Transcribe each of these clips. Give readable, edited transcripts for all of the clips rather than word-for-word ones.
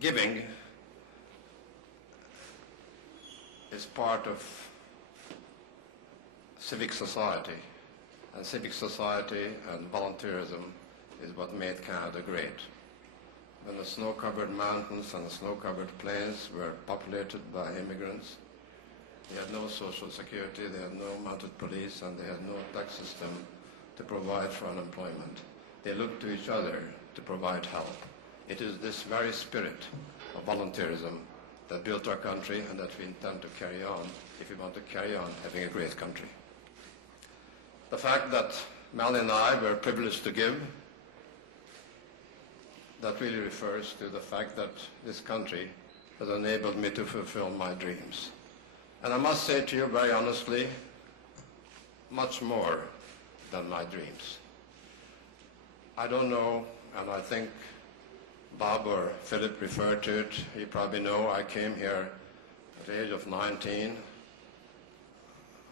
giving is part of civic society, and civic society and volunteerism is what made Canada great. When the snow-covered mountains and the snow-covered plains were populated by immigrants, they had no social security, they had no mounted police, and they had no tax system to provide for unemployment. They looked to each other to provide help. It is this very spirit of volunteerism that built our country and that we intend to carry on if we want to carry on having a great country. The fact that Melanie and I were privileged to give, that really refers to the fact that this country has enabled me to fulfill my dreams. And I must say to you very honestly, much more than my dreams. I don't know, and I think Bob or Philip referred to it. You probably know I came here at the age of 19.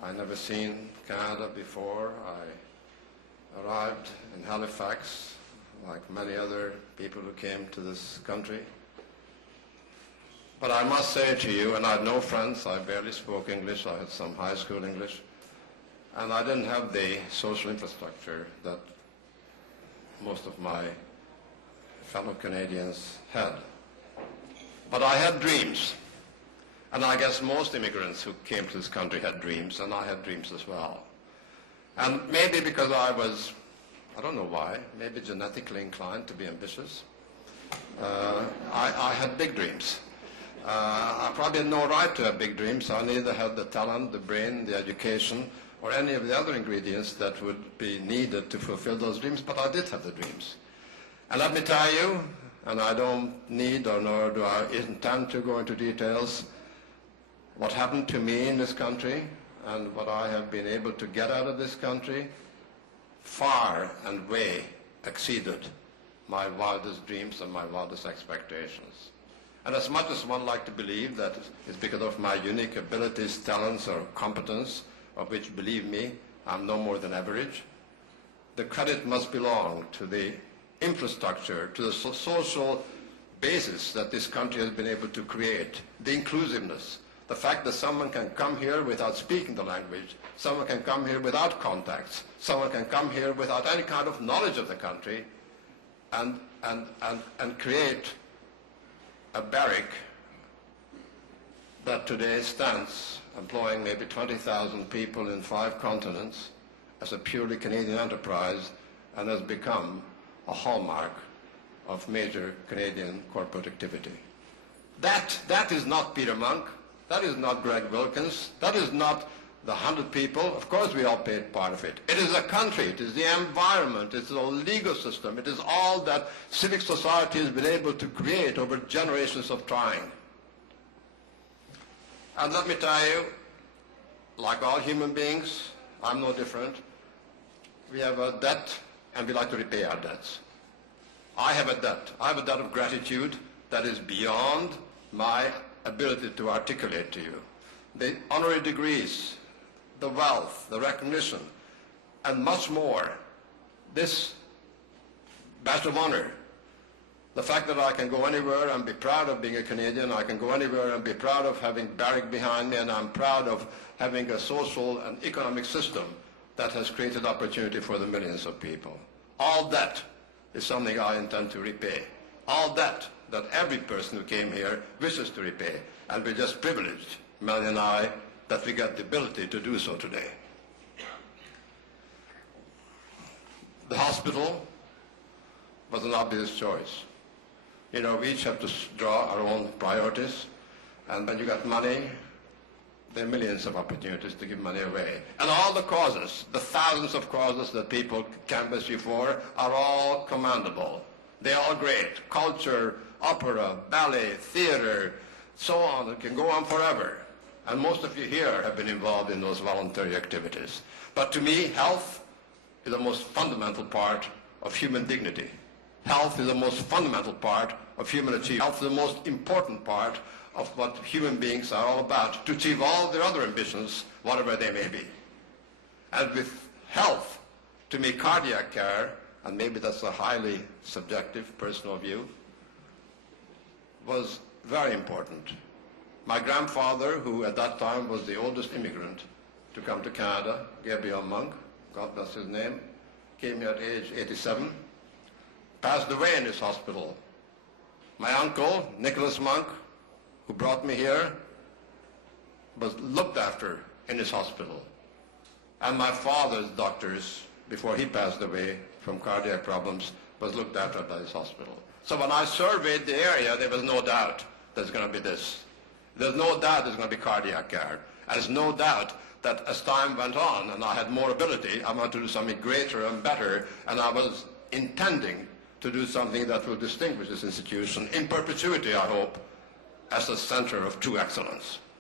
I never seen Canada before. I arrived in Halifax like many other people who came to this country. But I must say to you, and I had no friends, I barely spoke English, I had some high school English, and I didn't have the social infrastructure that most of my fellow Canadians had. But I had dreams, and I guess most immigrants who came to this country had dreams, and I had dreams as well. And maybe because I was, I don't know why, maybe genetically inclined to be ambitious, I had big dreams. I probably had no right to have big dreams. I neither had the talent, the brain, the education, or any of the other ingredients that would be needed to fulfill those dreams, but I did have the dreams. And let me tell you, and I don't need or nor do I intend to go into details, what happened to me in this country and what I have been able to get out of this country far and way exceeded my wildest dreams and my wildest expectations. And as much as one like to believe that it's because of my unique abilities, talents, or competence, of which, believe me, I'm no more than average, the credit must belong to the infrastructure, to the social basis that this country has been able to create, the inclusiveness, the fact that someone can come here without speaking the language, someone can come here without contacts, someone can come here without any kind of knowledge of the country and create a barrack that today stands employing maybe 20,000 people in 5 continents as a purely Canadian enterprise and has become a hallmark of major Canadian corporate activity. That is not Peter Munk, that is not Greg Wilkins, that is not the 100 people. Of course we all paid part of it. It is a country, it is the environment, it is the legal system, it is all that civic society has been able to create over generations of trying. And let me tell you, like all human beings, I'm no different. We have a debt and we like to repay our debts. I have a debt. I have a debt of gratitude that is beyond my ability to articulate to you. The honorary degrees, the wealth, the recognition, and much more. This badge of honor, the fact that I can go anywhere and be proud of being a Canadian, I can go anywhere and be proud of having Barrack behind me, and I'm proud of having a social and economic system that has created opportunity for the millions of people. All that is something I intend to repay. All that every person who came here wishes to repay. And we're just privileged, Melanie and I, that we get the ability to do so today. The hospital was an obvious choice. You know, we each have to draw our own priorities, and when you got money, there are millions of opportunities to give money away. And all the causes, the thousands of causes that people canvass you for, are all commendable. They're all great. Culture, opera, ballet, theater, so on. It can go on forever. And most of you here have been involved in those voluntary activities. But to me, health is the most fundamental part of human dignity. Health is the most fundamental part of human achievement. Health is the most important part of what human beings are all about, to achieve all their other ambitions, whatever they may be. And with health, to me, cardiac care, and maybe that's a highly subjective personal view, was very important. My grandfather, who at that time was the oldest immigrant to come to Canada, Peter Munk, God bless his name, came here at age 87, passed away in this hospital. My uncle, Nicholas Munk, who brought me here, was looked after in this hospital. And my father's doctors, before he passed away from cardiac problems, was looked after by this hospital. So when I surveyed the area, there was no doubt there's going to be this. There's no doubt there's going to be cardiac care. And there's no doubt that as time went on and I had more ability, I wanted to do something greater and better, and I was intending to do something that will distinguish this institution in perpetuity, I hope, as a center of true excellence.